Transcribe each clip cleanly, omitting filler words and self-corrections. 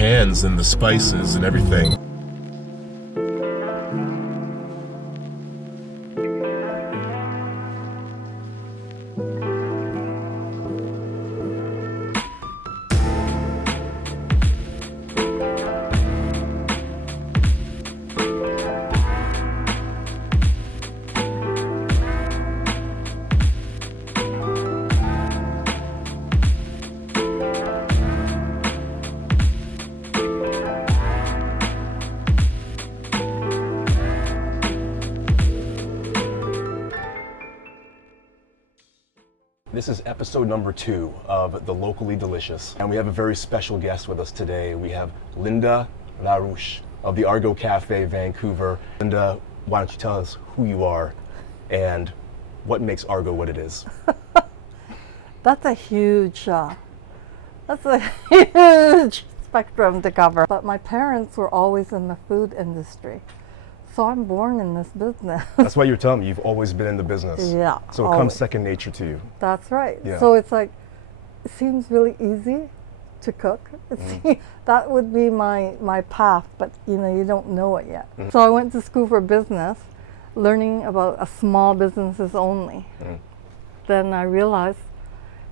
hands and the spices and everything. This is episode number 2 of The Locally Delicious, and we have a very special guest with us today. We have Linda LaRouche of the Argo Cafe, Vancouver. Linda, why don't you tell us who you are and what makes Argo what it is? That's a huge spectrum to cover. But my parents were always in the food industry. So I'm born in this business. That's why you're telling me you've always been in the business. Yeah. So it comes second nature to you. That's right. Yeah. So it's like, it seems really easy to cook. That would be my path, but you don't know it yet. So I went to school for business, learning about small businesses only. Then I realized,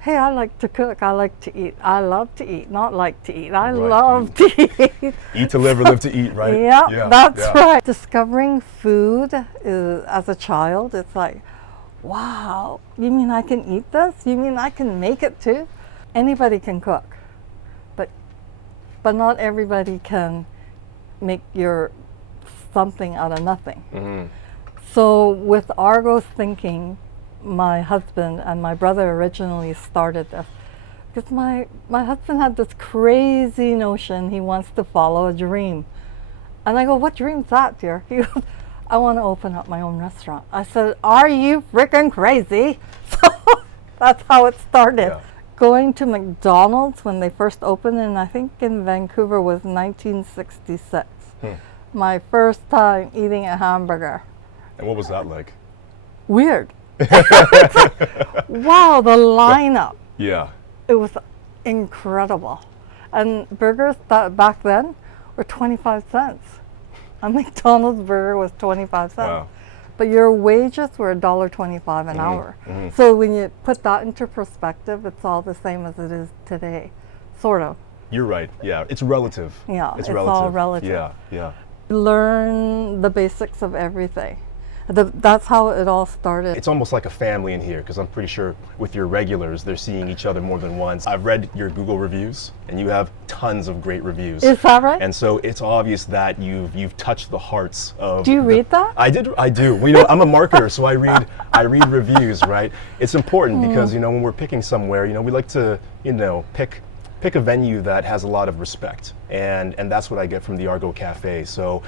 hey, I like to cook, I like to eat. I love to eat, not like to eat. I love to eat. Eat to live or live to eat, right? Yeah, that's right. Discovering food as a child, it's like, wow, you mean I can eat this? You mean I can make it too? Anybody can cook, but not everybody can make your something out of nothing. So with Argo's thinking, my husband and my brother originally started this because my husband had this crazy notion he wants to follow a dream. And I go, what dream's that, dear? He goes, I want to open up my own restaurant. I said, are you freaking crazy? So that's how it started. Yeah. Going to McDonald's when they first opened, and I think in Vancouver was 1966. My first time eating a hamburger. And what was that like? Weird. Wow, the lineup. Yeah. It was incredible. And burgers back then were 25 cents. A McDonald's burger was 25 cents. Wow. But your wages were $1.25 an hour. So when you put that into perspective, it's all the same as it is today, sort of. You're right. Yeah, it's relative. Yeah, it's relative. all relative. Yeah. Learn the basics of everything. That's how it all started. It's almost like a family in here, because I'm pretty sure with your regulars, they're seeing each other more than once. I've read your Google reviews, and you have tons of great reviews. Is that right? And so it's obvious that you've touched the hearts of. Do you read that? I do. Well, I'm a marketer, so I read reviews, right? It's important because when we're picking somewhere, we like to pick a venue that has a lot of respect, and that's what I get from the Argo Cafe. So,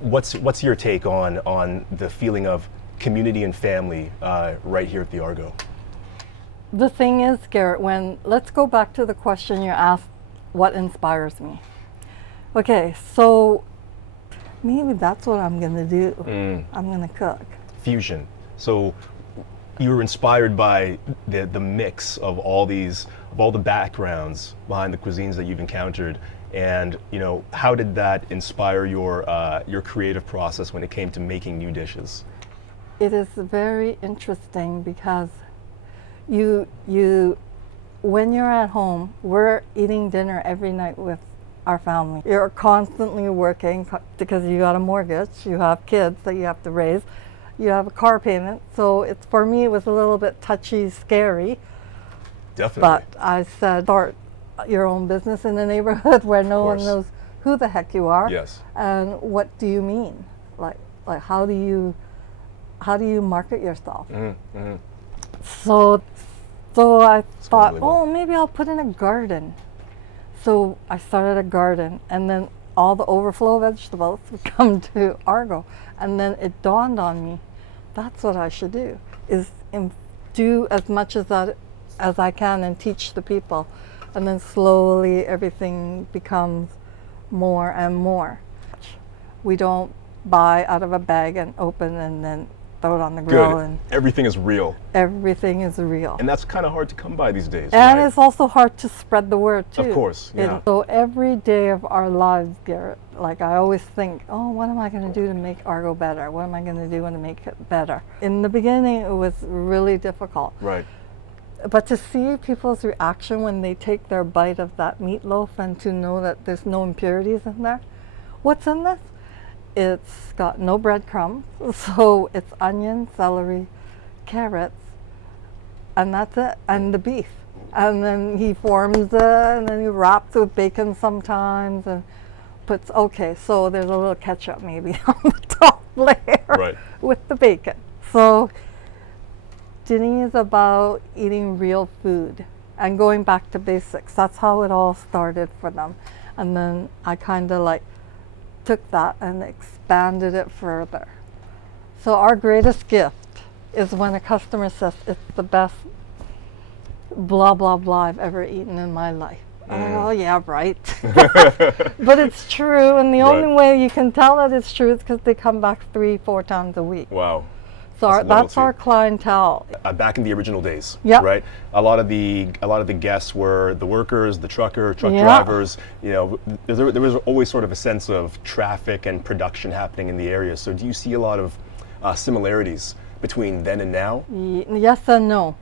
what's your take on the feeling of community and family right here at the Argo? The thing is, Garrett, let's go back to the question you asked, what inspires me? Okay, so maybe that's what I'm gonna do. I'm gonna cook. Fusion. So you were inspired by the mix of all the backgrounds behind the cuisines that you've encountered, and how did that inspire your creative process when it came to making new dishes? It is very interesting because you when you're at home, we're eating dinner every night with our family. You're constantly working because you got a mortgage, you have kids that you have to raise, you have a car payment. So for me it was a little bit touchy, scary. Definitely. But I said, start your own business in a neighborhood where no one knows who the heck you are. Yes. And what do you mean? Like how do you market yourself? So I thought, maybe I'll put in a garden. So I started a garden, and then all the overflow vegetables would come to Argo. And then it dawned on me, that's what I should do, is do as much as I can and teach the people. And then slowly everything becomes more and more. We don't buy out of a bag and open and then throw it on the grill, Good. and Everything is real. everything is real. And that's kind of hard to come by these days. And right? it's also hard to spread the word too. Of course, yeah. And so every day of our lives, Garrett, like I always think, oh, what am I going to do to make Argo better? What am I going to do to make it better? In the beginning, it was really difficult. Right. But to see people's reaction when they take their bite of that meatloaf and to know that there's no impurities in there. What's in this? It's got no breadcrumbs, so it's onion, celery, carrots, and that's it, and the beef. And then he forms it, and then he wraps it with bacon sometimes, and puts, okay, so there's a little ketchup maybe on the top layer Right. with the bacon. So Denny is about eating real food and going back to basics. That's how it all started for them. And then I kind of like took that and expanded it further. So our greatest gift is when a customer says it's the best blah blah blah I've ever eaten in my life. And I go, oh yeah, right. But it's true, and the Right. only way you can tell that it's true is because they come back 3-4 times a week. Wow. So that's our clientele. Back in the original days, Yep. right? A lot of the guests were the workers, the truck Yeah. drivers. You know, there was always sort of a sense of traffic and production happening in the area. So do you see a lot of similarities between then and now? Yes and no.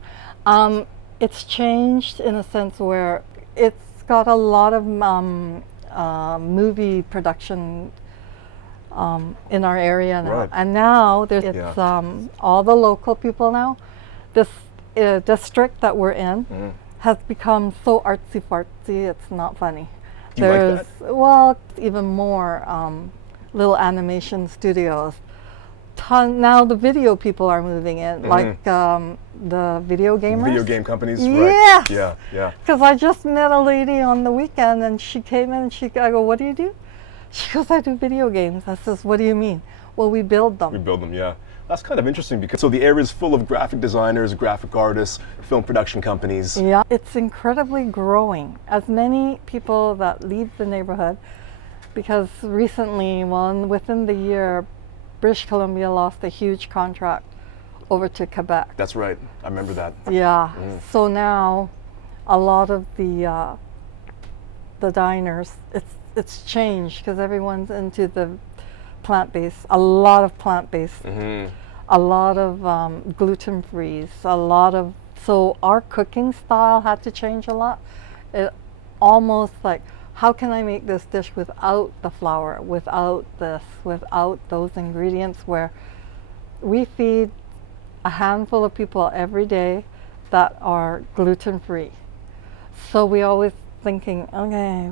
It's changed in a sense where it's got a lot of movie production in our area now. Right. And now there's all the local people now. This district that we're in has become so artsy fartsy, it's not funny. Do you like that? Well, even more little animation studios. Now the video people are moving in, like the video gamers. Video game companies, Yes. right? Yeah, yeah. Because I just met a lady on the weekend, and she came in and I go, what do you do? She goes, I do video games. I says, what do you mean? Well, we build them. We build them, yeah. That's kind of interesting because so the area is full of graphic designers, graphic artists, film production companies. Yeah, it's incredibly growing. As many people that leave the neighborhood, because recently, within the year, British Columbia lost a huge contract over to Quebec. That's right. I remember that. Yeah. So now, a lot of the diners, it's changed because everyone's into the plant-based. A lot of plant-based. A lot of gluten-free. So our cooking style had to change a lot. It almost like, how can I make this dish without the flour, without this, without those ingredients, where we feed a handful of people every day that are gluten-free. So we always thinking, okay,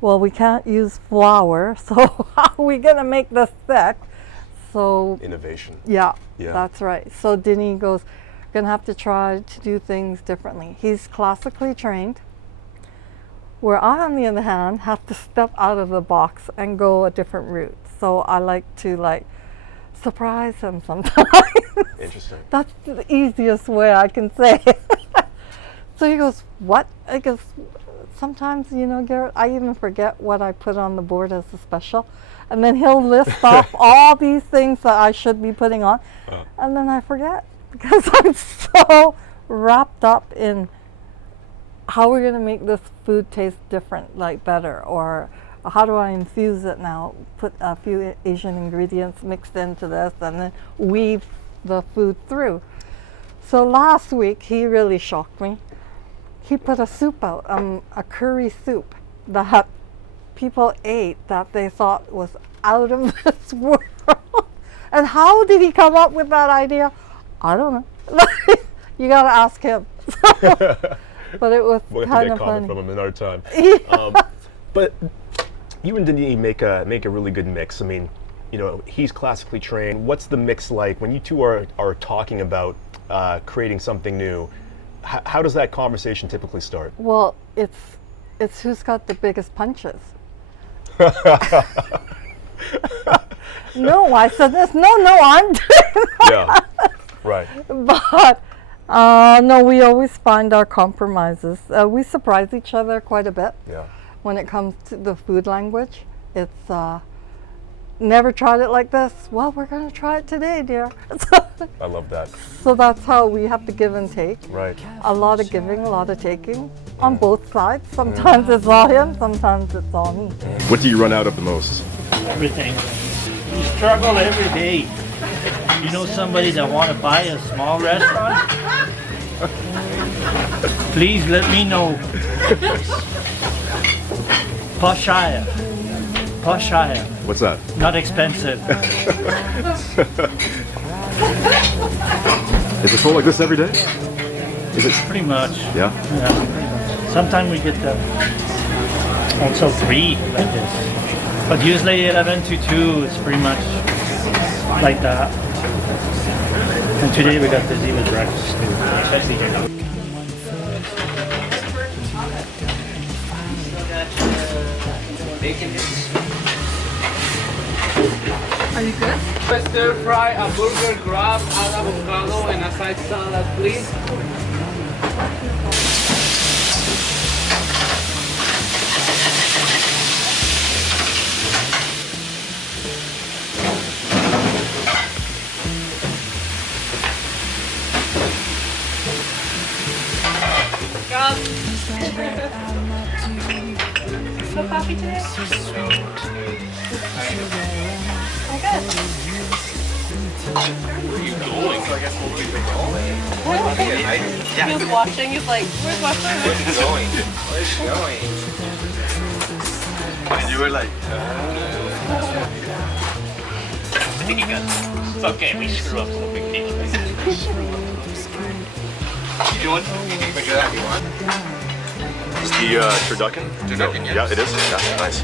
well, we can't use flour, so how are we going to make this thick? So Innovation. yeah, Yeah. that's right. So Denny goes, going to have to try to do things differently. He's classically trained, where I, on the other hand, have to step out of the box and go a different route. So I like to surprise him sometimes. Interesting. That's the easiest way I can say it. So he goes, what? I guess sometimes, Garrett, I even forget what I put on the board as a special. And then he'll list off all these things that I should be putting on. And then I forget because I'm so wrapped up in how we're going to make this food taste different, better, or how do I infuse it now? Put a few Asian ingredients mixed into this and then weave the food through. So last week, he really shocked me. He put a soup out, a curry soup that people ate that they thought was out of this world. And how did he come up with that idea? I don't know. You got to ask him. But it was We'll kind have to of get comment funny. from him another time. Yeah. But you and Denis make a really good mix. I mean, he's classically trained. What's the mix like when you two are talking about creating something new? How does that conversation typically start? Well, it's who's got the biggest punches. No, I said this. No, I'm doing Yeah, right. But no, we always find our compromises. We surprise each other quite a bit Yeah. when it comes to the food language. It's Never tried it like this. Well, we're going to try it today, dear. So, I love that. so that's how we have to give and take. Right. A lot of giving, a lot of taking on both sides. Sometimes it's all him, sometimes it's all me. What do you run out of the most? Everything. You struggle every day. You know somebody that want to buy a small restaurant? Please let me know. Poshire. Poshire. What's that? Not expensive. Is it full like this every day? Is it? Pretty much. Yeah. Yeah. Sometimes we get also 3 like this. But usually 11 to 2 is pretty much like that. And today we got busy with breakfast too. Especially here. Are you good? Stir fry, a burger grab, an avocado, and a side salad, please. No coffee today? Oh, good. He was watching. He's like, "Where's my food?" And you were like, I think you got this. It's okay, we screw up, no big deal. You doing? You can pick it up if you want. Is the turducken? Turducken, yes. Yeah, it is. Yeah, nice.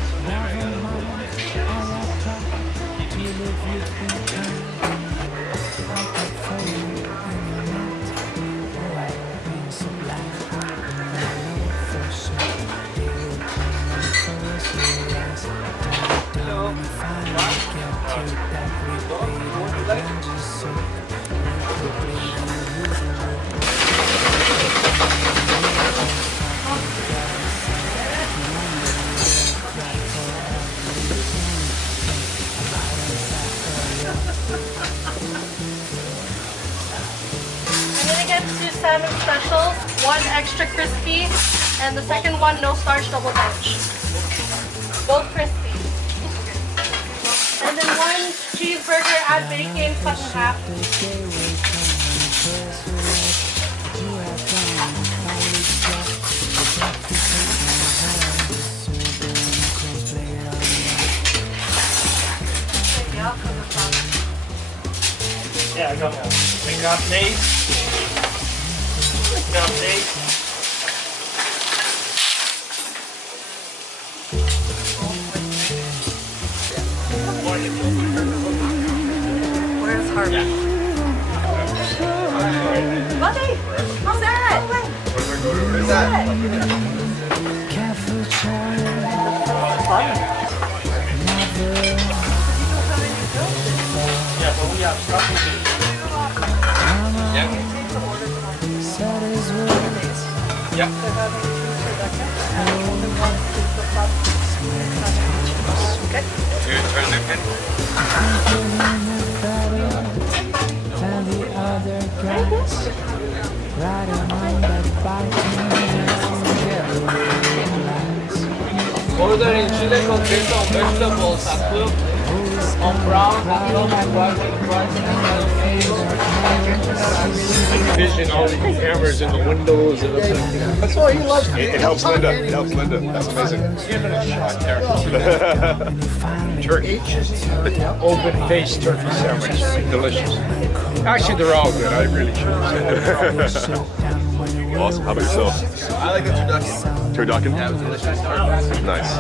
I'm gonna get 2 salmon specials, 1 extra crispy, and the second one no starch double dutch. Both crispy. And then 1 cheeseburger, add bacon, cut in half. Yeah, I got one. I got Nate. Got Nate. Where's Harvey? Buddy, how's that? Where's that? Yeah, but we have stuff to do. Yeah. Yeah. Two turducken. Order in chile con queso on vegetables, a cook on brown, a long and white with rice and vision all these cameras in the windows. And that's why he loves it. It helps Linda. It helps Linda. That's amazing. Give it a shot there. Turkey. Open-faced turkey sandwich. Delicious. Actually, they're all good. I really should. Awesome. How about yourself? I like the turducken. Turducken? Yeah, it was delicious. Nice.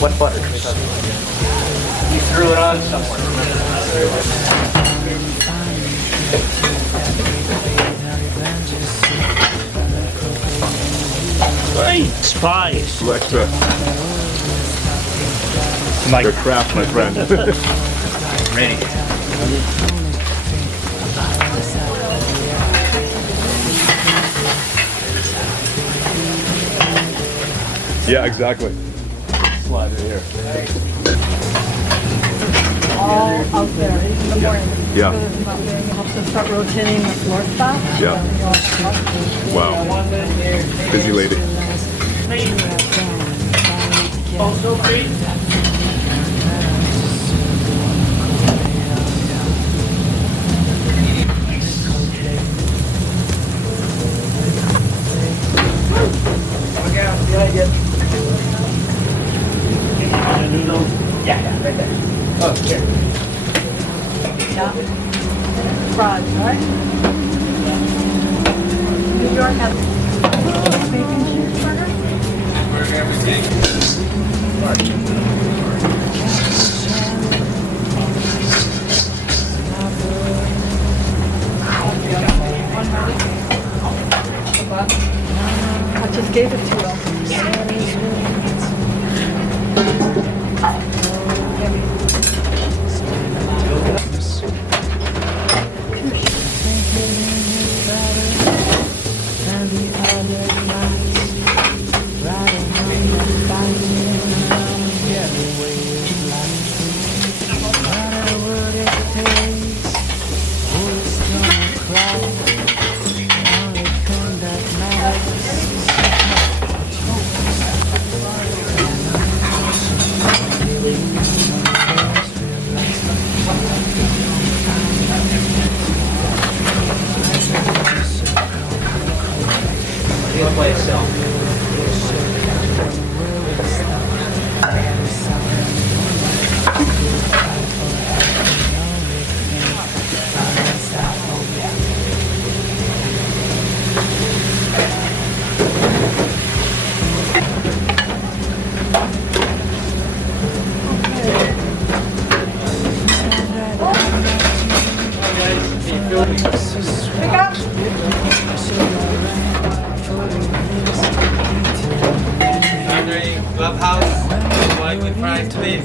What butter? You threw it on somewhere. Great spice. Alexa, Like your craft, my friend. Ready. Yeah, exactly. Slide it here. All out there in the morning. Yeah. Because not being able to start rotating the floor fast. Yeah. Wow. Busy lady. also great. Yeah, right there. Oh, here. Yeah. Fries, right? New York has bacon cheeseburger. I just gave it to you. He'll play itself. Wondering, clubhouse, like with fries, please.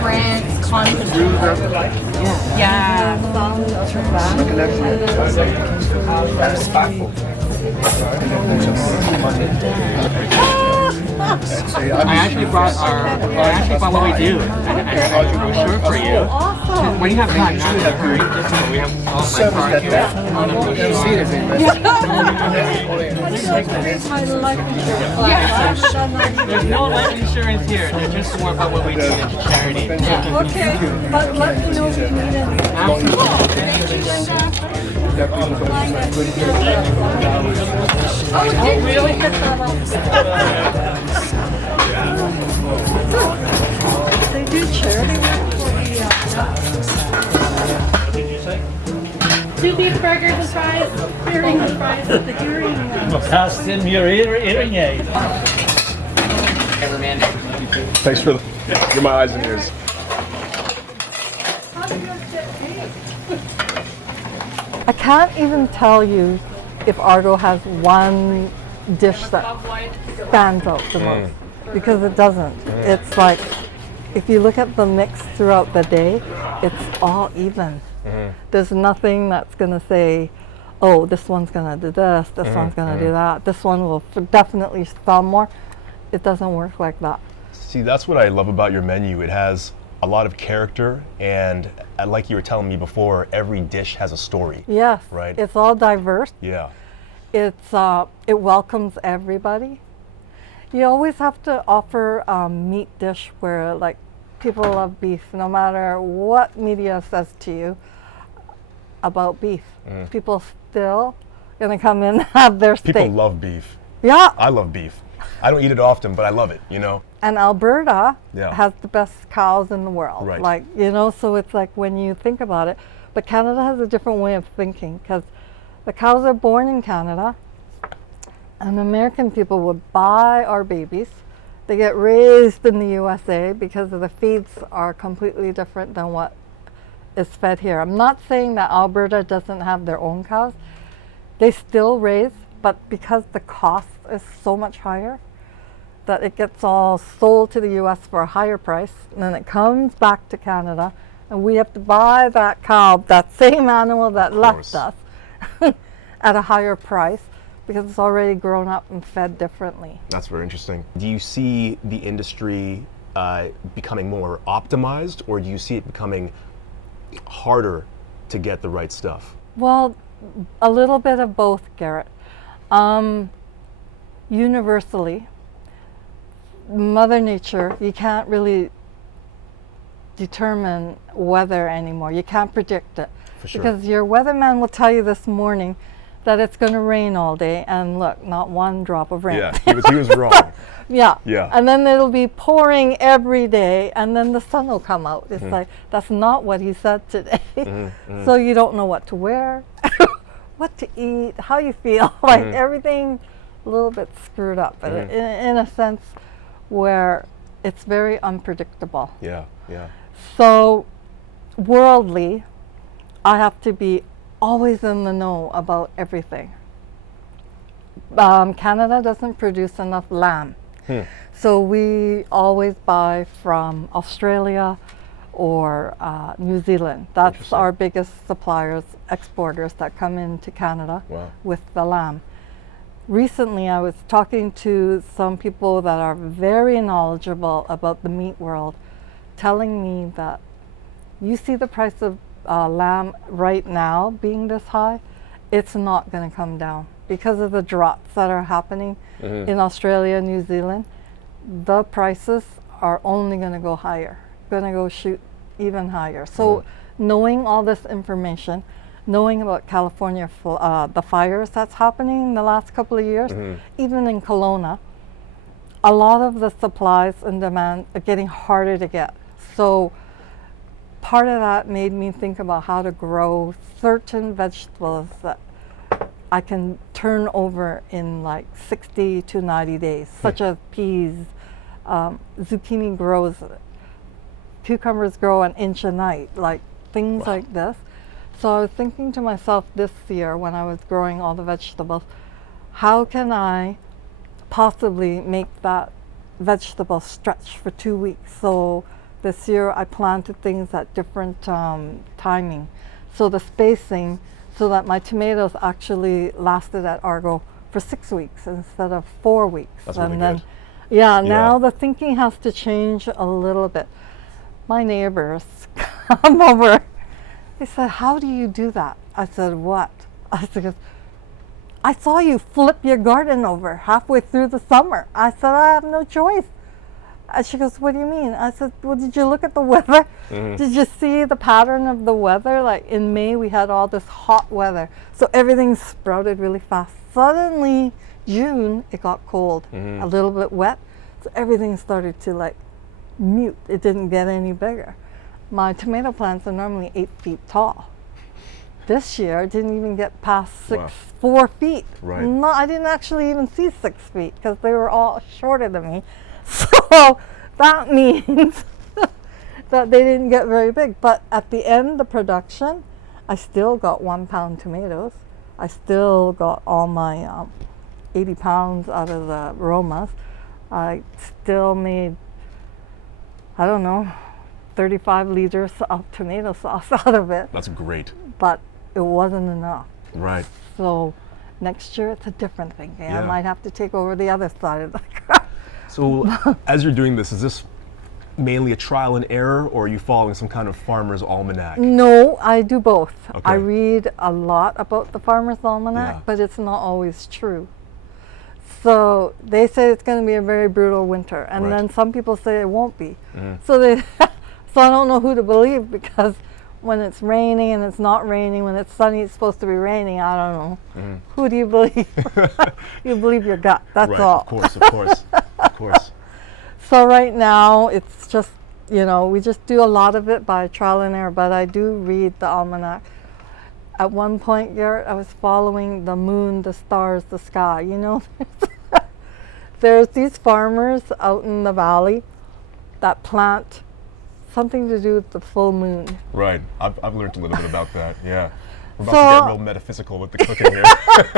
France yeah. I actually brought what we do. I'm sure for you. When you have time, not in a hurry, just so we have all my park here. There's no life insurance here. They're just more about what we do in charity. Okay, but let me know if you need any. Oh, really? They do charity work for the, 2 beef burgers and fries, hearing and fries. the hearing. Cast him your hearing aid. Cameraman. Thanks for you're my eyes and ears. I can't even tell you if Argo has one dish that stands out the most, because it doesn't. It's like, if you look at the mix throughout the day, it's all even. There's nothing that's going to say, oh, this one's going to do this, this one's going to do that, this one will definitely sell more. It doesn't work like that. See, that's what I love about your menu. It has a lot of character, and like you were telling me before, every dish has a story. Yes, Right. it's all diverse. Yeah. It welcomes everybody. You always have to offer a meat dish where like people love beef, no matter what media says to you about beef. People still gonna come in and have their steak. People love beef. Yeah. I love beef. I don't eat it often, but I love it, you know? And Alberta Yeah. has the best cows in the world. Right. Like, you know, so it's like when you think about it, but Canada has a different way of thinking because the cows are born in Canada and American people would buy our babies. They get raised in the USA because of the feeds are completely different than what is fed here. I'm not saying that Alberta doesn't have their own cows. They still raise, but because the cost is so much higher, that it gets all sold to the US for a higher price, and then it comes back to Canada, and we have to buy that cow, that same animal that left us, at a higher price because it's already grown up and fed differently. That's very interesting. Do you see the industry becoming more optimized, or do you see it becoming harder to get the right stuff? Well, a little bit of both, Garrett. Universally, Mother Nature, you can't really determine weather anymore. You can't predict it. For sure. Because your weatherman will tell you this morning that it's going to rain all day, and look, not one drop of rain. Yeah, he was wrong. Yeah. Yeah. And then it'll be pouring every day, and then the sun will come out. It's like, that's not what he said today. So you don't know what to wear, what to eat, how you feel. Like everything a little bit screwed up in a sense where it's very unpredictable. Yeah, yeah. So worldly, I have to be always in the know about everything. Canada doesn't produce enough lamb. So we always buy from Australia or New Zealand. That's Interesting. our biggest suppliers, exporters that come into Canada with the lamb. Recently, I was talking to some people that are very knowledgeable about the meat world, telling me that you see the price of lamb right now being this high, it's not going to come down because of the droughts that are happening in Australia, New Zealand. The prices are only going to go higher, going to go shoot even higher. So knowing all this information, knowing about California, the fires that's happening in the last couple of years, even in Kelowna, a lot of the supplies and demand are getting harder to get. So part of that made me think about how to grow certain vegetables that I can turn over in like 60 to 90 days, such as peas, zucchini grows, cucumbers grow an inch a night, like things like this. So I was thinking to myself this year when I was growing all the vegetables, how can I possibly make that vegetable stretch for 2 weeks? So this year I planted things at different timing. So the spacing, so that my tomatoes actually lasted at Argo for 6 weeks instead of 4 weeks. That's and really then, good. Now the thinking has to change a little bit. My neighbors come over. They said, "How do you do that?" I said, "What?" I said, "I saw you flip your garden over halfway through the summer." I said, "I have no choice." And she goes, "What do you mean?" I said, "Well, did you look at the weather? Did you see the pattern of the weather? Like in May, we had all this hot weather. So everything sprouted really fast. Suddenly, June, it got cold, a little bit wet. So everything started to like mute. It didn't get any bigger. My tomato plants are normally 8 feet tall. This year, it didn't even get past 4 feet. Right. No, I didn't actually even see 6 feet because they were all shorter than me. So that means that they didn't get very big. But at the end, the production, I still got 1 pound tomatoes. I still got all my 80 pounds out of the Romas. I still made, I don't know, 35 liters of tomato sauce out of it. That's great. But it wasn't enough. Right. So next year, it's a different thing. I Yeah. might have to take over the other side of the car. So as you're doing this, is this mainly a trial and error, or are you following some kind of farmer's almanac? No, I do both. I Okay. read a lot about the Farmer's Almanac, Yeah. but it's not always true. So they say it's going to be a very brutal winter, and Right. then some people say it won't be. So they, so I don't know who to believe, because when it's raining and it's not raining, when it's sunny it's supposed to be raining. I don't know. Who do you believe? You believe your gut. That's Right. all. Of course. Of course. Of course. So right now it's just, you know, we just do a lot of it by trial and error, but I do read the almanac. At one point, Garrett, I was following the moon, the stars, the sky. You know, there's these farmers out in the valley that plant something to do with the full moon. Right. I've learned a little bit about that. Yeah. We're about So- to get real metaphysical with the cooking here.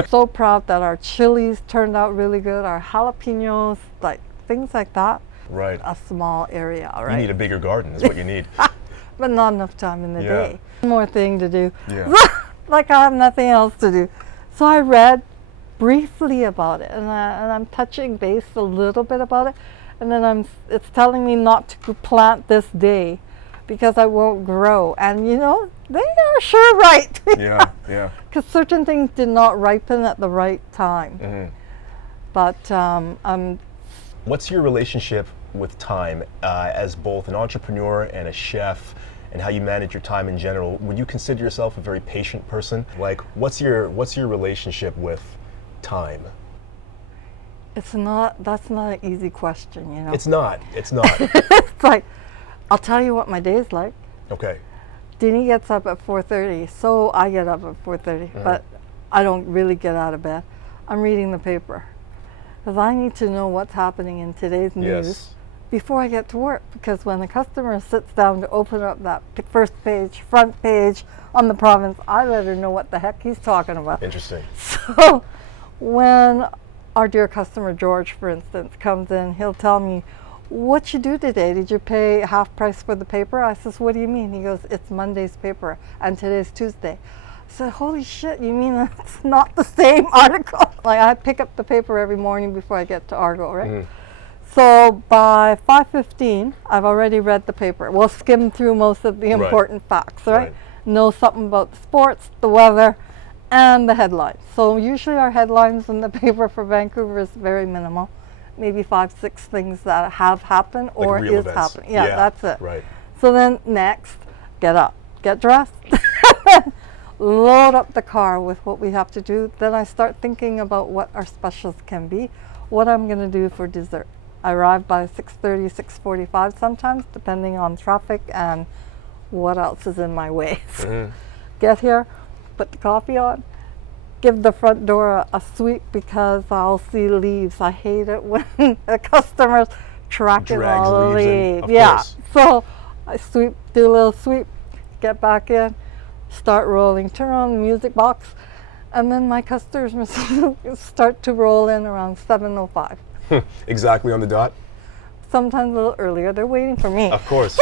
So proud that our chilies turned out really good, our jalapenos, like things like that. Right. A small area, You right? need a bigger garden is what you need. But not enough time in the Yeah. day. One more thing to do. Yeah. Like I have nothing else to do. So I read briefly about it, and I'm touching base a little bit about it, and then it's telling me not to plant this day because I won't grow. And you know, they are sure right. Yeah. Yeah. Because certain things did not ripen at the right time. Mhm. But What's your relationship with time as both an entrepreneur and a chef, and how you manage your time in general? Would you consider yourself a very patient person? Like, what's your relationship with time? that's not an easy question, you know. It's not. It's not. It's like, I'll tell you what my day's like. Okay. Denny gets up at 4:30, so I get up at 4:30, but I don't really get out of bed. I'm reading the paper, because I need to know what's happening in today's news Yes. before I get to work, because when the customer sits down to open up that first page, front page on the province, I better know what the heck he's talking about. Interesting. So when our dear customer George, for instance, comes in, he'll tell me, "What you do today? Did you pay half price for the paper?" I says, "What do you mean?" He goes, "It's Monday's paper and today's Tuesday." I said, "Holy shit, you mean it's not the same article?" Like, I pick up the paper every morning before I get to Argo, right? So by 5:15, I've already read the paper. We'll skim through most of the Right. important facts, right? Right. Know something about the sports, the weather, and the headlines. So usually our headlines in the paper for Vancouver is very minimal. Maybe 5-6 things that have happened Like or real is events. happening. Yeah, that's it. Right. So then next, get up, get dressed, load up the car with what we have to do. Then I start thinking about what our specials can be, what I'm going to do for dessert. I arrive by 6:30, 6:45 sometimes, depending on traffic and what else is in my way. Get here, put the coffee on, give the front door a sweep, because I'll see leaves. I hate it when the customers tracking Drags all the leaves in, leaves. of Yeah. course. So I sweep, do a little sweep, get back in, start rolling, turn on the music box, and then my customers start to roll in around 7:05. Exactly on the dot. Sometimes a little earlier. They're waiting for me. Of course.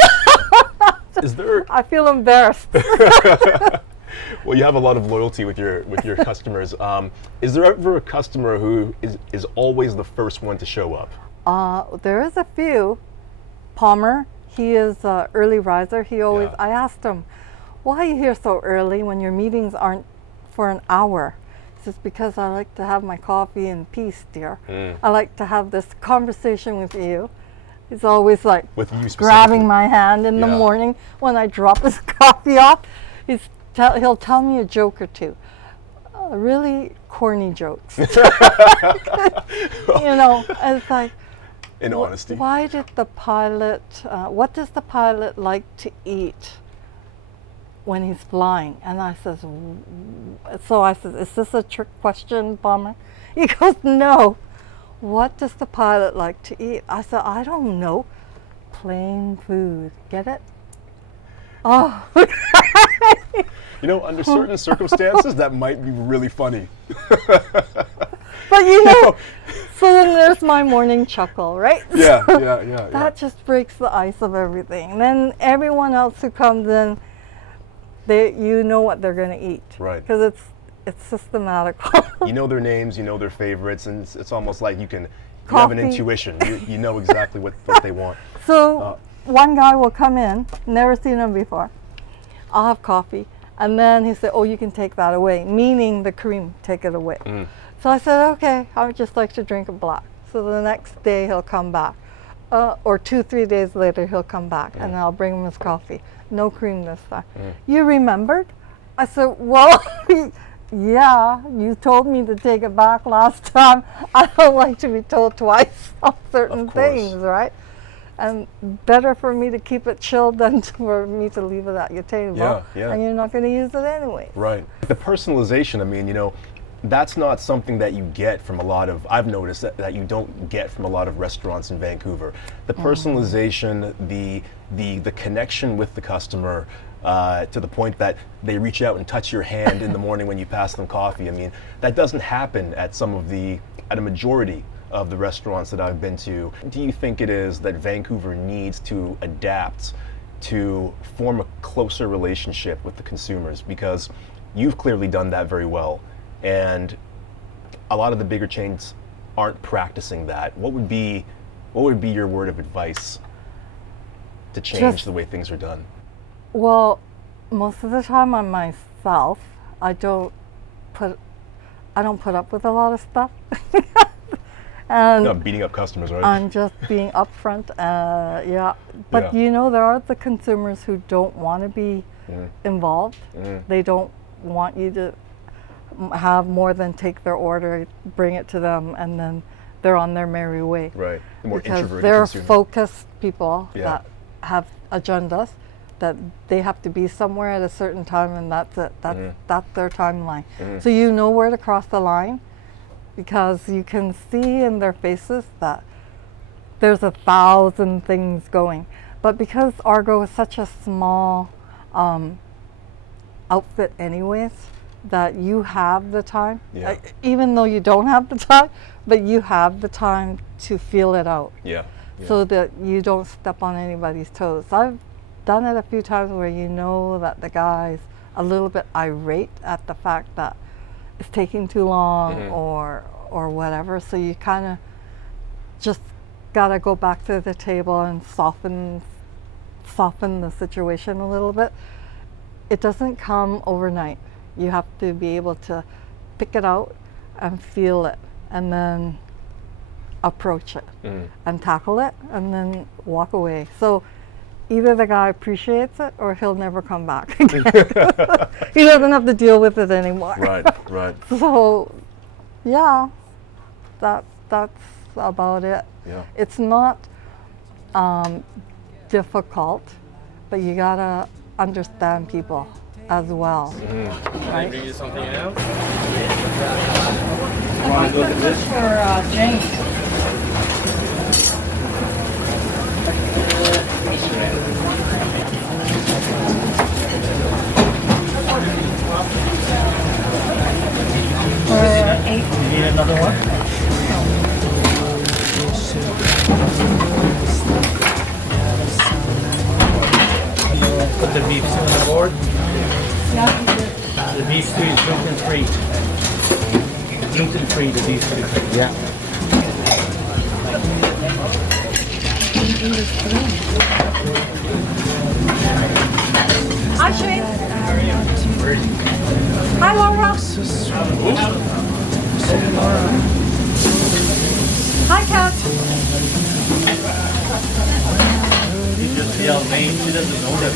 Is there? I feel embarrassed. Well, you have a lot of loyalty with your customers. Is there ever a customer who is always the first one to show up? There is a few. Palmer, he is an early riser. He always, Yeah. I asked him, "Why are you here so early when your meetings aren't for an hour?" He says, "Because I like to have my coffee in peace, dear. I like to have this conversation with you." He's always like With you specifically? grabbing my hand in the Yeah. morning when I drop his coffee off. He'll tell me a joke or two. Really corny jokes. You know, it's like, In honesty. why did the pilot, what does the pilot like to eat when he's flying? And I says, is this a trick question, Bomber? He goes, "No. What does the pilot like to eat?" I said, "I don't know. Plain food." Get it? Oh. You know, under certain circumstances, that might be really funny. But you know, so then there's my morning chuckle, right? Yeah, So yeah. that just breaks the ice of everything. And then everyone else who comes in, you know what they're going to eat. Right. Because it's systematical. You know their names, you know their favorites, and it's almost like you have an Coffee. intuition. You know exactly what they want. So one guy will come in, never seen him before. I'll have coffee. And then he said, "Oh, you can take that away," meaning the cream, take it away. So I said, okay, I would just like to drink it black. So the next day he'll come back. Or 2-3 days later he'll come back and I'll bring him his coffee. No cream this time. You remembered? I said, well, yeah, you told me to take it back last time. I don't like to be told twice on certain things, right? And better for me to keep it chilled than for me to leave it at your table. Yeah. And you're not going to use it anyway. Right. The personalization, I mean, that's not something that you get from a lot of, I've noticed that you don't get from a lot of restaurants in Vancouver. The personalization, the connection with the customer, to the point that they reach out and touch your hand in the morning when you pass them coffee. I mean, that doesn't happen at a majority of the restaurants that I've been to. Do you think it is that Vancouver needs to adapt to form a closer relationship with the consumers? Because you've clearly done that very well. And a lot of the bigger chains aren't practicing that. What would be your word of advice to change the way things are done? Well, most of the time on myself, I don't put up with a lot of stuff. And not beating up customers, right? I'm just being upfront. But there are the consumers who don't want to be involved. They don't want you to have more than take their order, bring it to them, and then they're on their merry way. Right. The more because introverted they're consumer. focused people that have agendas, that they have to be somewhere at a certain time, and that's it. That's their timeline. So you know where to cross the line, because you can see in their faces that there's 1,000 things going. But because Argo is such a small outfit anyways, that you have the time, even though you don't have the time, but you have the time to feel it out. So that you don't step on anybody's toes. I've done it a few times where you know that the guy's a little bit irate at the fact that it's taking too long or whatever, so you kind of just gotta go back to the table and soften the situation a little bit. It doesn't come overnight. You have to be able to pick it out and feel it, and then approach it and tackle it, and then walk away. So either the guy appreciates it or he'll never come back again. He doesn't have to deal with it anymore. Right. So yeah, that's about it. It's not difficult, but you gotta understand people as well. Can I bring you something else? I want to look at this for Jane. You need another one? Put the beef on the board. The beef is gluten-free. Gluten-free, the beef. Yeah. Hi, Shane. Hi, Laura. Hi, Kat. You just yell names, she doesn't know them.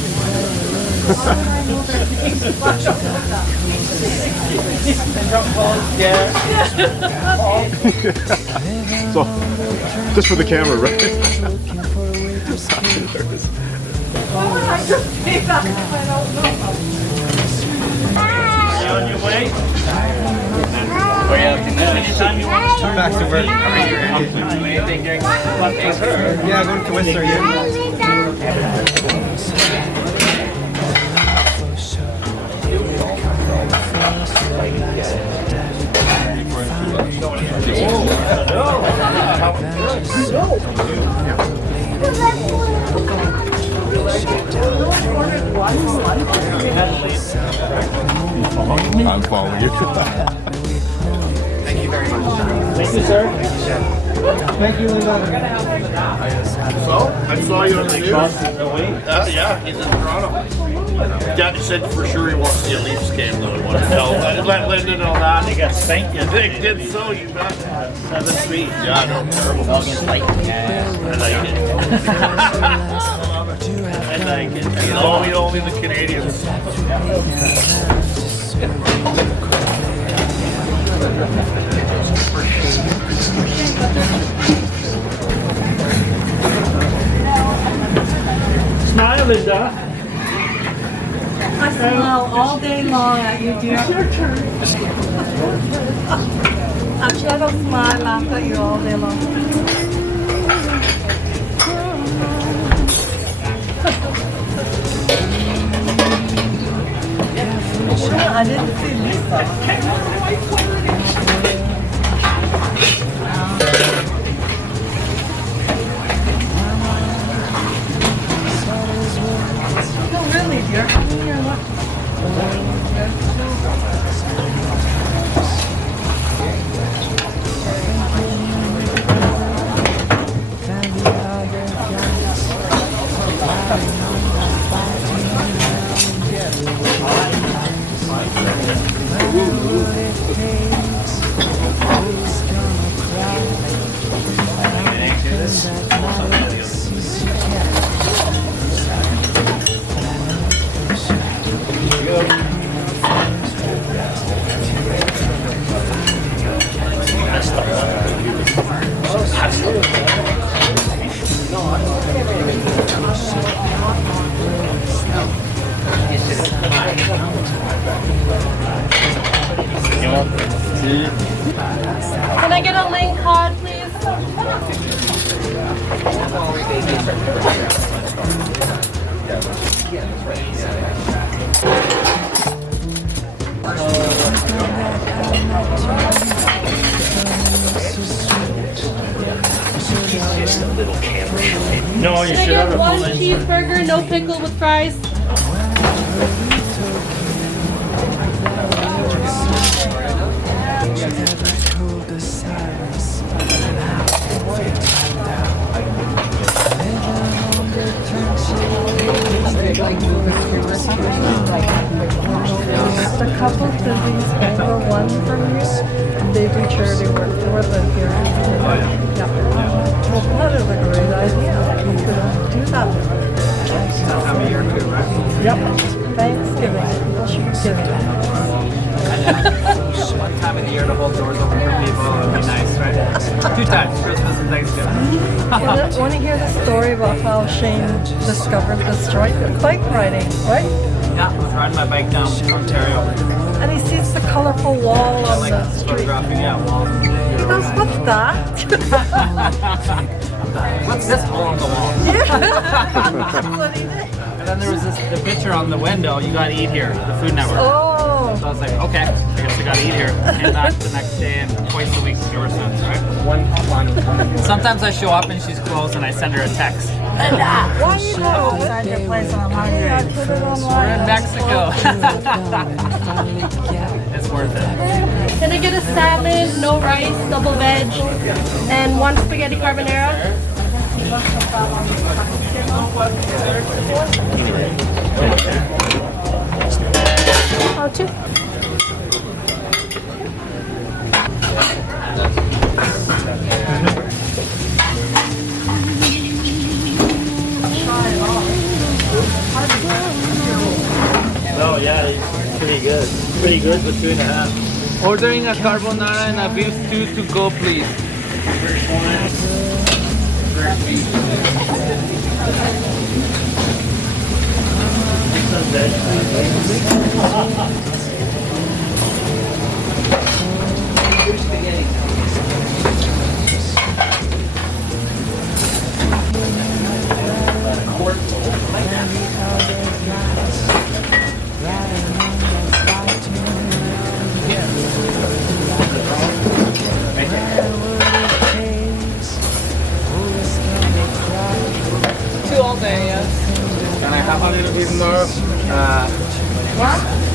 So, just for the camera, right? I just say that. I don't know. You on your way? Anytime you want to start Back to work. Yeah, going to Whistler, I'm following you. Thank you very much. you, sir. Thank you, Linda. So, I saw you on the news. Crossing the way. Yeah, he's in Toronto. Dad said for sure he wants to see a Leafs game, though. He wanted to tell, let Linda know that. They got spanked They yesterday. did so, you bet. 7-3. Yeah, no, terrible. I like it. I like it. Only the Canadians. Smile, Linda. I smile all day long at you, dear. It's your turn. Actually, I don't smile, laugh at you all day long. I didn't see Lisa. No, really, dear. I mean, you're not. Can I get a link card, please? No, you Can I should have get a one full cheeseburger, no pickle with fries? The couple siblings over one from you, they do charity work for them here. Yeah. Well, that is a great idea. You could do that. Yep. Thanksgiving. One time of the year to hold doors open for people would be nice, right? 2 times, Christmas and Thanksgiving. Want to hear the story about how Shane discovered the strike of bike riding, right? Yeah, I was riding my bike down Ontario. And he sees the colorful wall I on like the street. photographing, yeah, walls. He goes, what's that? What's this hole on the wall? What do you think? And then there was the picture on the window, you gotta eat here, the Food Network. Oh, So I was like, okay, I guess I gotta eat here. Came back the next day and twice a week ever since, right? Sometimes I show up and she's closed and I send her a text. why you go? Your place on Monday. I put it We're online. in Mexico. It's worth it. Can I get a salad, no rice, double veg, and one spaghetti carbonara? Oh, two. Oh, yeah, it's pretty good. Pretty good for 2.5. Ordering a carbonara and a beef stew to go, please. Two all day, yes. Can I have a little bit more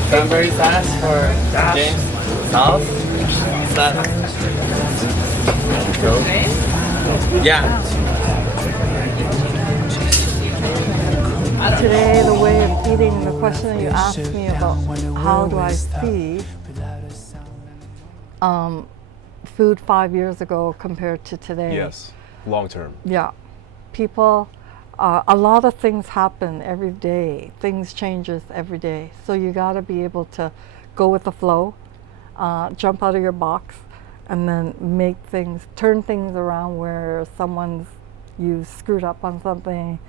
cranberry sauce for James? Sauce? Yeah. Today, the way of eating, the question that you asked me about how do I see food 5 years ago compared to today. Yes, long term. Yeah, people, a lot of things happen every day. Things changes every day. So you got to be able to go with the flow, jump out of your box, and then make things, turn things around where you screwed up on something,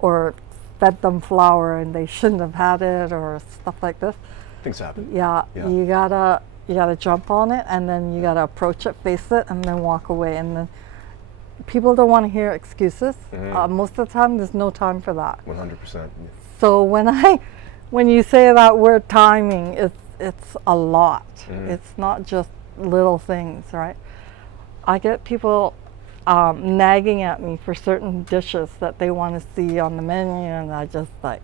or fed them flour and they shouldn't have had it, or stuff like this. Things happen. Yeah, you gotta jump on it, and then you gotta approach it, face it, and then walk away. And then people don't want to hear excuses. Most of the time, there's no time for that. 100%. So when you say that word timing, it's a lot. It's not just little things, right? I get people nagging at me for certain dishes that they want to see on the menu, and I just like,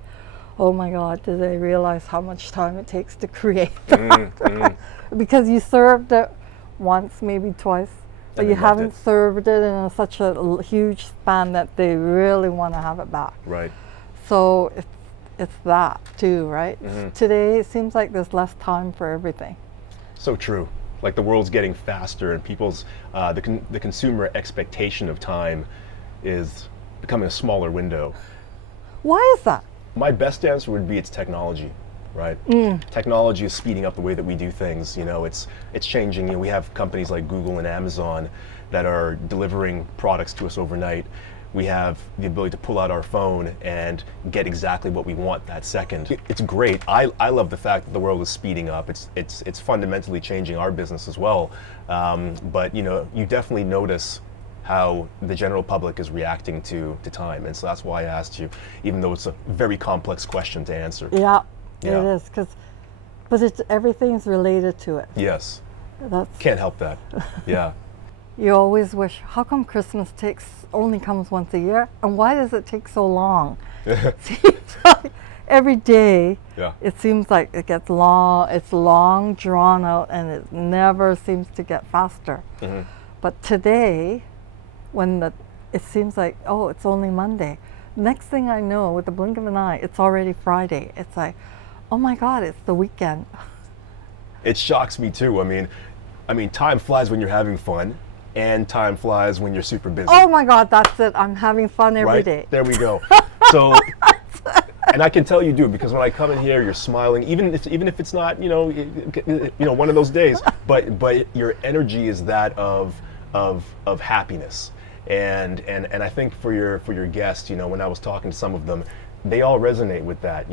oh my God, do they realize how much time it takes to create that? Because you served it once, maybe twice, but you haven't served it in such a huge span that they really want to have it back. Right. So it's that too, right? Today it seems like there's less time for everything. So true. Like the world's getting faster, and people's the consumer expectation of time is becoming a smaller window. Why is that? My best answer would be it's technology, right? Technology is speeding up the way that we do things. You know, it's changing. You know, we have companies like Google and Amazon that are delivering products to us overnight. We have the ability to pull out our phone and get exactly what we want that second. It's great. I love the fact that the world is speeding up. It's fundamentally changing our business as well. But you know, you definitely notice how the general public is reacting to time, and so that's why I asked you, even though it's a very complex question to answer. Yeah. It is, but everything's related to it. Yes. That's Can't help that. Yeah. You always wish, how come Christmas only comes once a year, and why does it take so long? Seems like every day, it seems like it gets long. It's long, drawn out, and it never seems to get faster. But today, it seems like, oh, it's only Monday. Next thing I know, with the blink of an eye, it's already Friday. It's like, oh my God, it's the weekend. It shocks me too. I mean, time flies when you're having fun, and time flies when you're super busy. Oh my God, that's it. I'm having fun every day. There we go. So, and I can tell you do, because when I come in here, you're smiling, even if it's not, one of those days. But your energy is that of happiness, and I think for your guests, when I was talking to some of them, they all resonate with that.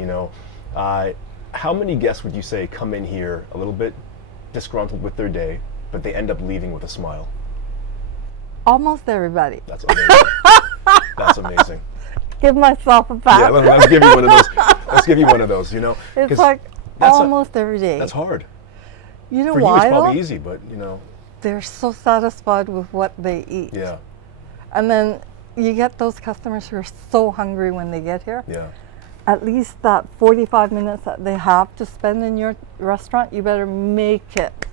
How many guests would you say come in here a little bit disgruntled with their day, but they end up leaving with a smile? Almost everybody. That's amazing. That's amazing. Give myself a pat. Yeah, let's give you one of those. Let's give you one of those. It's like almost every day. That's hard. You know For why? you, it's probably though? easy, but They're so satisfied with what they eat. Yeah. And then you get those customers who are so hungry when they get here. Yeah. At least that 45 minutes that they have to spend in your restaurant, you better make it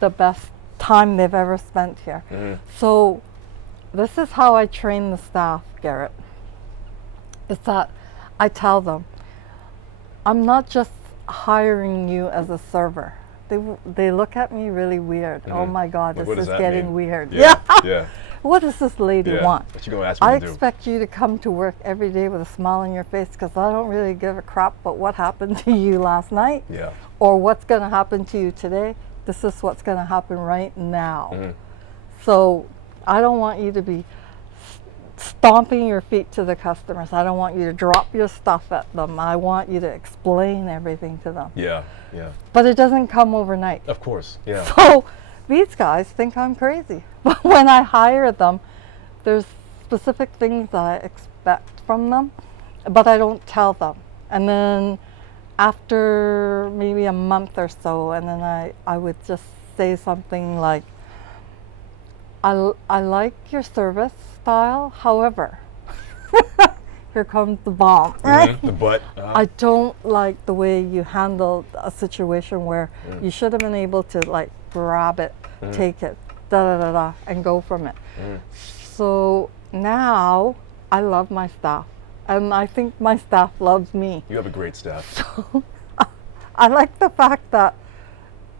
the best time they've ever spent here. So this is how I train the staff, Garrett. It's that I tell them, I'm not just hiring you as a server. They look at me really weird. Oh my God, Like, this is getting weird. Yeah. Yeah. What does this lady want? What you gonna ask me I to do? expect you to come to work every day with a smile on your face, because I don't really give a crap about what happened to you last night or what's going to happen to you today. This is what's going to happen right now. So I don't want you to be stomping your feet to the customers. I don't want you to drop your stuff at them. I want you to explain everything to them. Yeah, yeah. But it doesn't come overnight. Of course, yeah. So these guys think I'm crazy. But when I hire them, there's specific things I expect from them, but I don't tell them. And then after maybe a month or so, and then I would just say something like, I like your service style, however, here comes the bomb, right? The butt. I don't like the way you handled a situation where you should have been able to like grab it, take it, da da da da, and go from it. So now I love my staff, and I think my staff loves me. You have a great staff. So I like the fact that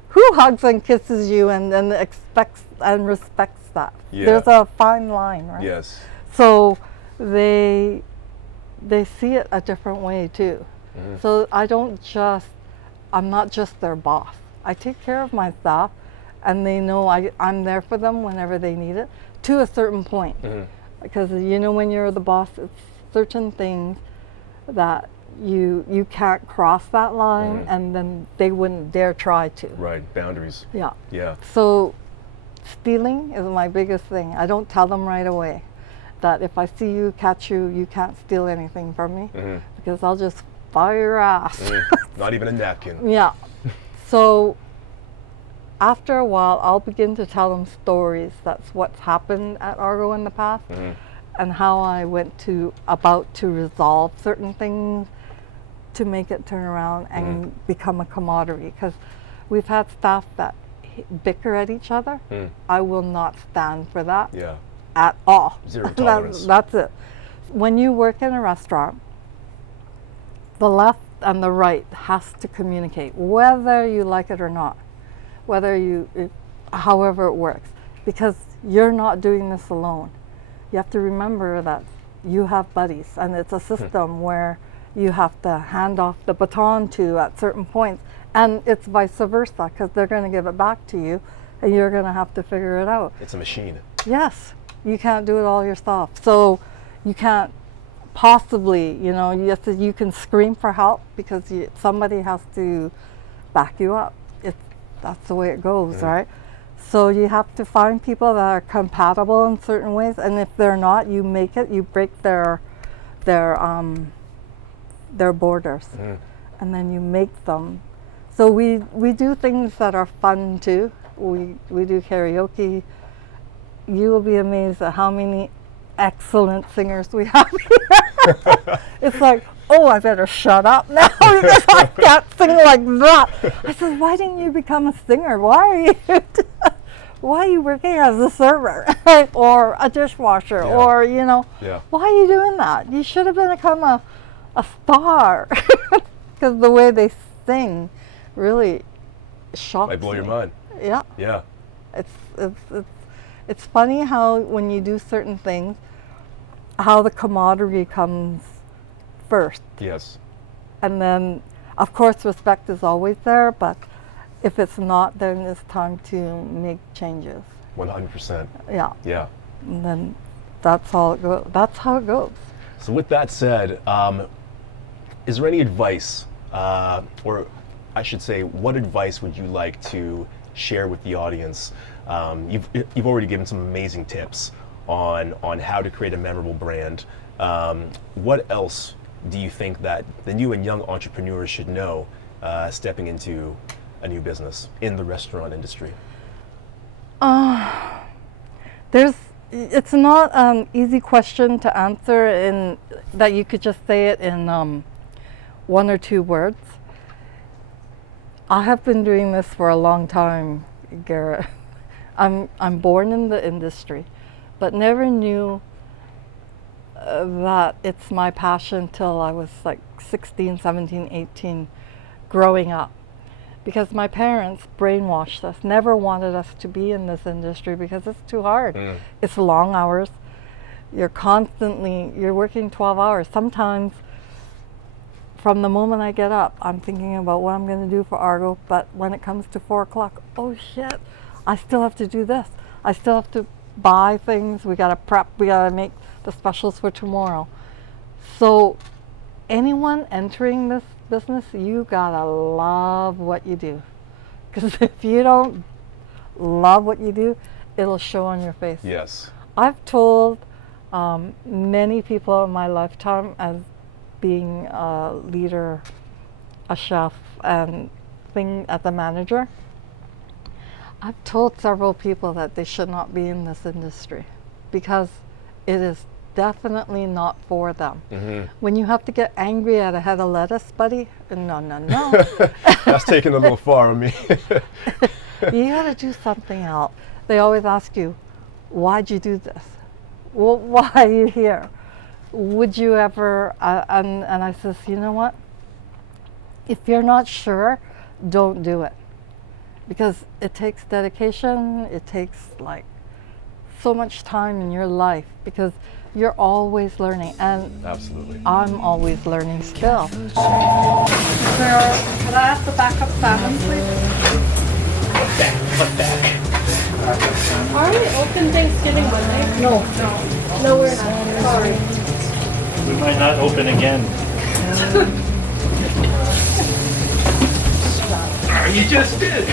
who hugs and kisses you and expects and respects that. Yeah. There's a fine line, right? Yes. So they see it a different way too. So I'm not just their boss. I take care of my staff, and they know I'm there for them whenever they need it, to a certain point. Because you know, when you're the boss, it's certain things that you can't cross that line, and then they wouldn't dare try to. Right. Boundaries. Yeah. Yeah. So stealing is my biggest thing. I don't tell them right away that if I see you, catch you, you can't steal anything from me, because I'll just fire your ass. Not even a napkin. Yeah. So after a while, I'll begin to tell them stories. That's what's happened at Argo in the past, and how I went about to resolve certain things to make it turn around and become a commodity. Because we've had staff that bicker at each other. I will not stand for that. Yeah. At all. Zero tolerance. That's it. When you work in a restaurant, the left and the right has to communicate, whether you like it or not, however it works, because you're not doing this alone. You have to remember that you have buddies, and it's a system where you have to hand off the baton to at certain points, and it's vice versa, because they're going to give it back to you, and you're going to have to figure it out. It's a machine. Yes, you can't do it all yourself. So you can't possibly, you can scream for help, because somebody has to back you up. That's the way it goes, right? So you have to find people that are compatible in certain ways, and if they're not, you break their borders, and then you make them. So we do things that are fun too. We do karaoke. You will be amazed at how many excellent singers we have here. It's like, oh, I better shut up now because I can't sing like that. I said, why didn't you become a singer? Why are you working as a server or a dishwasher or, why are you doing that? You should have become a star, because the way they sing really shocks me. Might blow your mind. Yeah. Yeah. It's funny how when you do certain things, how the camaraderie comes first. Yes. And then, of course, respect is always there, but if it's not, then it's time to make changes. 100%. Yeah. Yeah. And then that's how it goes. So with that said, is there any advice, or I should say, what advice would you like to share with the audience? You've already given some amazing tips on how to create a memorable brand. What else do you think that the new and young entrepreneurs should know stepping into a new business in the restaurant industry? It's not an easy question to answer in that you could just say it in one or two words. I have been doing this for a long time, Garrett. I'm born in the industry, but never knew that it's my passion till I was like 16, 17, 18, growing up. Because my parents brainwashed us, never wanted us to be in this industry because it's too hard. It's long hours. You're working 12 hours. Sometimes from the moment I get up, I'm thinking about what I'm going to do for Argo, but when it comes to 4 o'clock, oh shit, I still have to do this. I still have to buy things. We got to prep. We got to make the specials for tomorrow. So anyone entering this business, you got to love what you do. Because if you don't love what you do, it'll show on your face. Yes. I've told many people in my lifetime, as being a leader, a chef, and as a manager, I've told several people that they should not be in this industry because it is definitely not for them. When you have to get angry at a head of lettuce, buddy, no. That's taking a little far on me. You got to do something else. they always ask you, why'd you do this? Well, why are you here? Would you ever, and I says, you know what? If you're not sure, don't do it. Because it takes dedication, it takes like so much time in your life because you're always learning, and Absolutely. I'm always learning still. Could I ask the backup salmon, please? What back? Are we open Thanksgiving Monday? No. No, we're not. Sorry. We might not open again. You just did.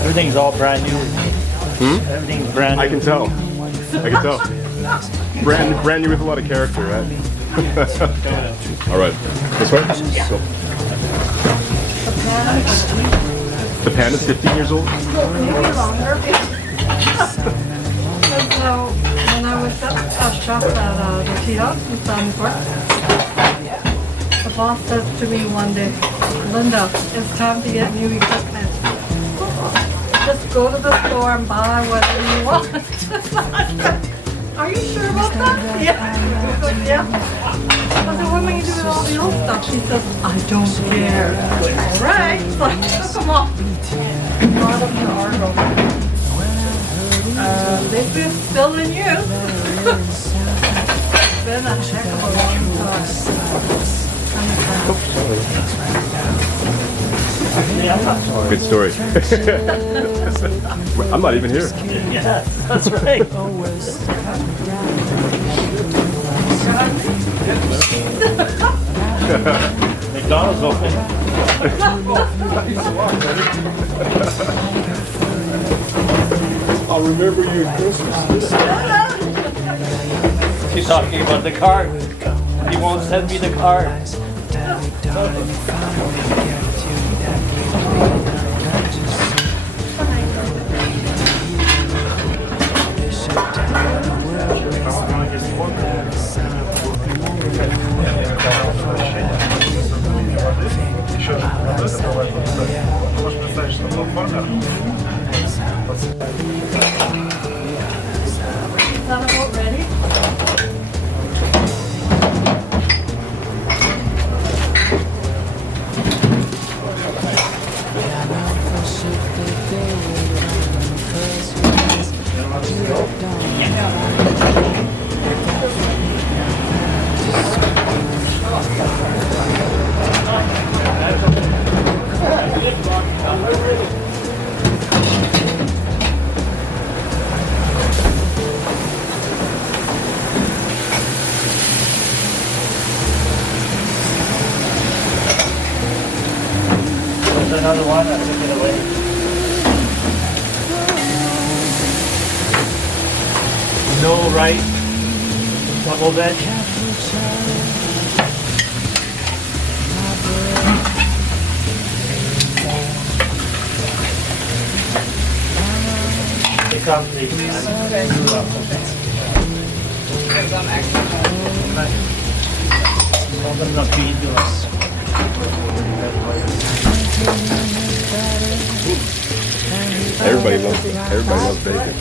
Everything's all brand new. Everything's brand new. I can tell. I can tell. Brand new with a lot of character, right? All right. This way? So, the pan is 15 years old? Maybe longer. So when I was a chef at the tea house in Stanford, the boss said to me one day, Linda, it's time to get new equipment. Just go to the store and buy whatever you want. Are you sure about that? Yeah. He said, yeah. I said, what am I going to do with all the old stuff? She says, I don't care. All right. So I took them off. Brought them to Argo. They've been still in use. It's been a heck of a long time. Good story. I'm not even here. Yeah, that's right. McDonald's open. I'll remember you at Christmas. She's talking about the card. He won't send me the card. Is that about ready? There's another one. I took it away. No right. Double veg. Pick up All them not feed to us. Everybody loves bacon.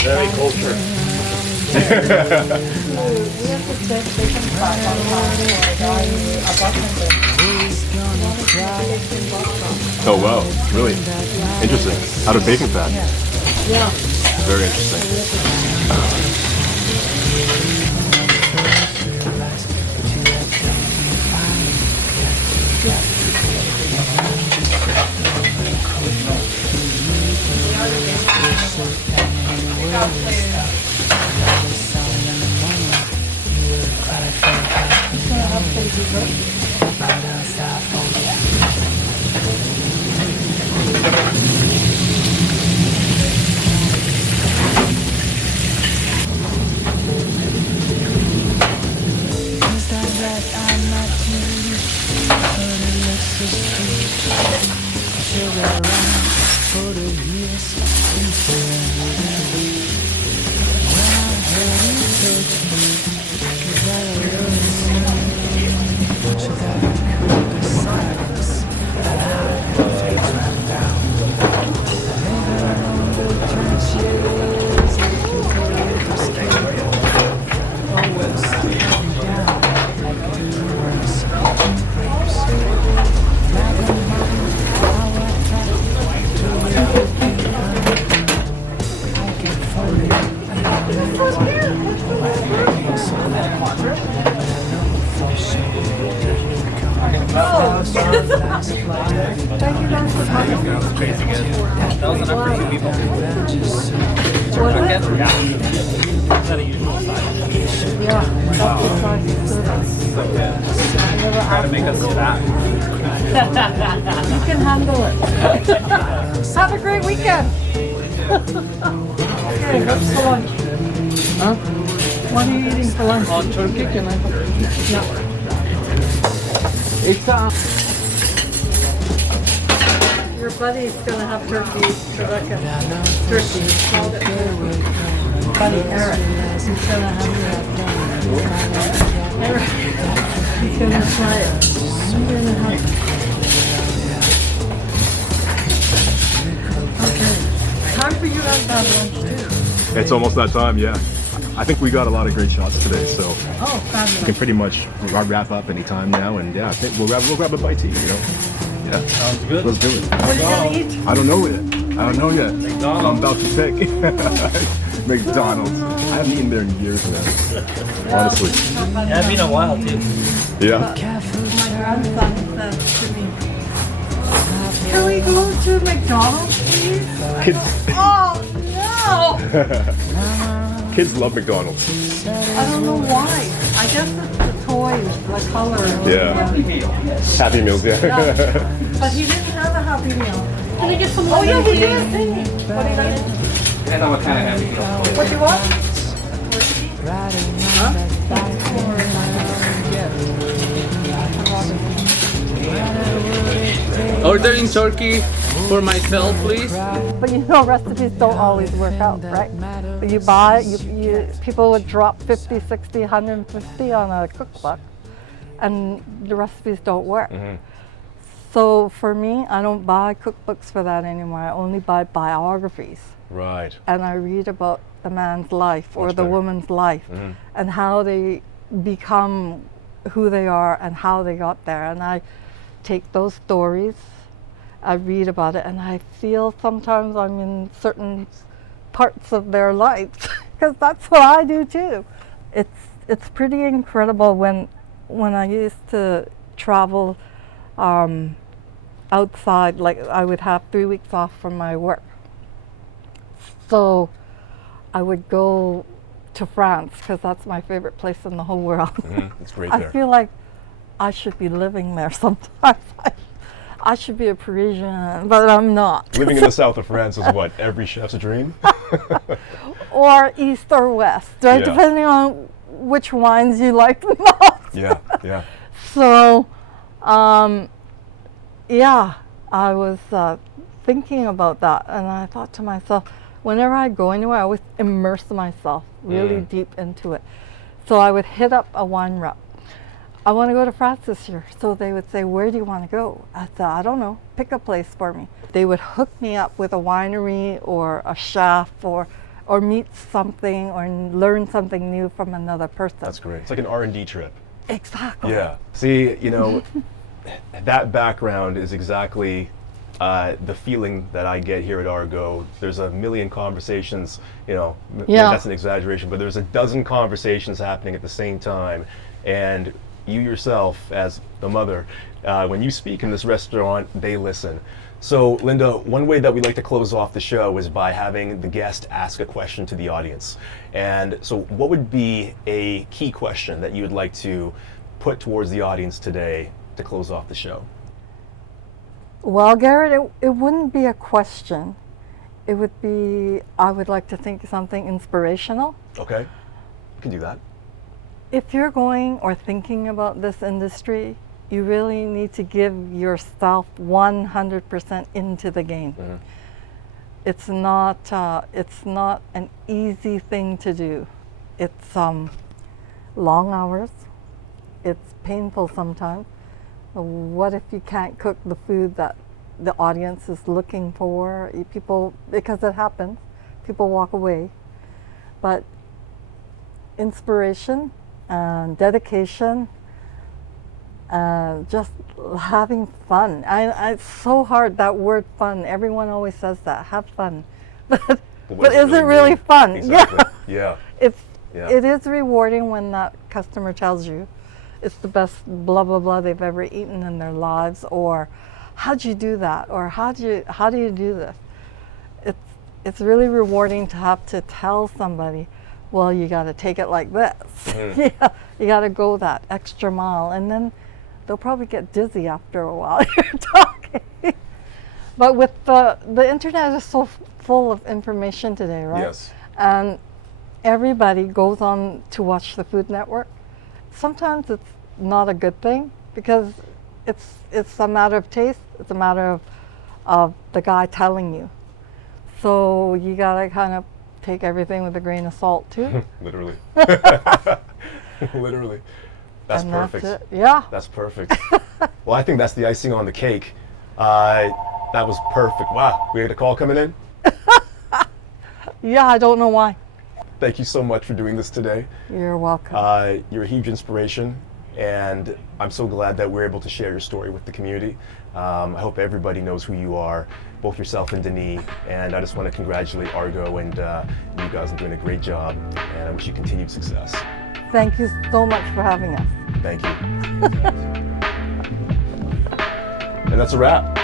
Very cultured. We have to set bacon fat on Oh wow, really interesting. Out of bacon fat. Yeah. Very interesting. Thank you guys for coming. That was enough for 2 people. Was it? Yeah. Is that a usual size? Yeah, that's the size of service. So good. I never Trying to make us fat. You can handle it. Have a great weekend. Okay, what's for lunch? Huh? What are you eating for lunch? Turkey, can I? Yeah. It's Your buddy's gonna have turkey, Rebecca. Turkey. He called it turkey. Buddy Eric. He's gonna have it. Eric. He's gonna try it. I'm gonna have it. Okay. Time for you guys to have lunch too. It's almost that time, yeah. I think we got a lot of great shots today, so Oh, we can fabulous. pretty much wrap up anytime now, and yeah, I think we'll grab a bite to eat, you know? Yeah, Sounds good. let's do it. What are you gonna eat? I don't know yet. McDonald's. I'm about to pick. McDonald's. I haven't eaten there in years now, honestly. Yeah, it's been a while too. Yeah. My grandson said to me, "Can we go to McDonald's, please?" Kids, Oh no! kids love McDonald's. I don't know why. I guess it's the toys, the color. Yeah. Happy Meals, yeah. But he didn't have a Happy Meal. Can I get some Oh yeah, he lemon did. Didn't he? What did I get? Depends on what kind of happy meal. What do you want? Ordering turkey for myself, please. But you know, recipes don't always work out, right? You buy, people would drop 50, 60, 150 on a cookbook, and the recipes don't work. So for me, I don't buy cookbooks for that anymore. I only buy biographies, Right. and I read about the man's life or Much the better. woman's life, and how they become who they are and how they got there. And I take those stories, I read about it, and I feel sometimes I'm in certain parts of their lives because that's what I do too. It's pretty incredible when I used to travel outside, like I would have 3 weeks off from my work. So I would go to France because that's my favorite place in the whole world. It's great I there. feel like I should be living there sometimes. I should be a Parisian, but I'm not. Living in the south of France is what, every chef's dream? Or east or west, right? Yeah. Depending on which wines you like the most. Yeah, yeah. So, yeah, I was thinking about that, and I thought to myself, whenever I go anywhere, I always immerse myself really deep into it. So I would hit up a wine rep. I want to go to France this year. So they would say, where do you want to go? I said, I don't know, pick a place for me. They would hook me up with a winery or a chef or meet something or learn something new from another person. That's great. It's like an R&D trip. Exactly. Yeah. See, you know, that background is exactly the feeling that I get here at Argo. There's a million conversations, you know, maybe Yeah. that's an exaggeration, but there's a dozen conversations happening at the same time. And you yourself, as the mother, when you speak in this restaurant, they listen. So, Linda, one way that we like to close off the show is by having the guest ask a question to the audience. And so what would be a key question that you would like to put towards the audience today to close off the show? Well, Garrett, it wouldn't be a question. It would be, I would like to think something inspirational. Okay, you can do that. If you're going or thinking about this industry, you really need to give yourself 100% into the game. It's not an easy thing to do. It's long hours. It's painful sometimes. What if you can't cook the food that the audience is looking for? People, because it happens, people walk away. But inspiration and dedication, just having fun. It's so hard, that word fun. Everyone always says that, have fun. But what is it really mean? fun? Exactly. Yeah. Yeah. Yeah. It is rewarding when that customer tells you it's the best blah blah blah they've ever eaten in their lives, or how'd you do that, or how do you do this? It's really rewarding to have to tell somebody, well, you got to take it like this. Yeah, you got to go that extra mile, and then they'll probably get dizzy after a while you're talking. But with the internet is so full of information today, right? Yes. And everybody goes on to watch the Food Network. Sometimes it's not a good thing because it's a matter of taste. It's a matter of the guy telling you. So you gotta kind of take everything with a grain of salt too. Literally. Literally. That's And perfect. That's it. Yeah. That's perfect. Well, I think that's the icing on the cake. That was perfect. Wow, we had a call coming in. Yeah, I don't know why. Thank you so much for doing this today. You're welcome. You're a huge inspiration, and I'm so glad that we're able to share your story with the community. I hope everybody knows who you are, both yourself and Denis, and I just want to congratulate Argo, and you guys are doing a great job, and I wish you continued success. Thank you so much for having us. Thank you. And that's a wrap.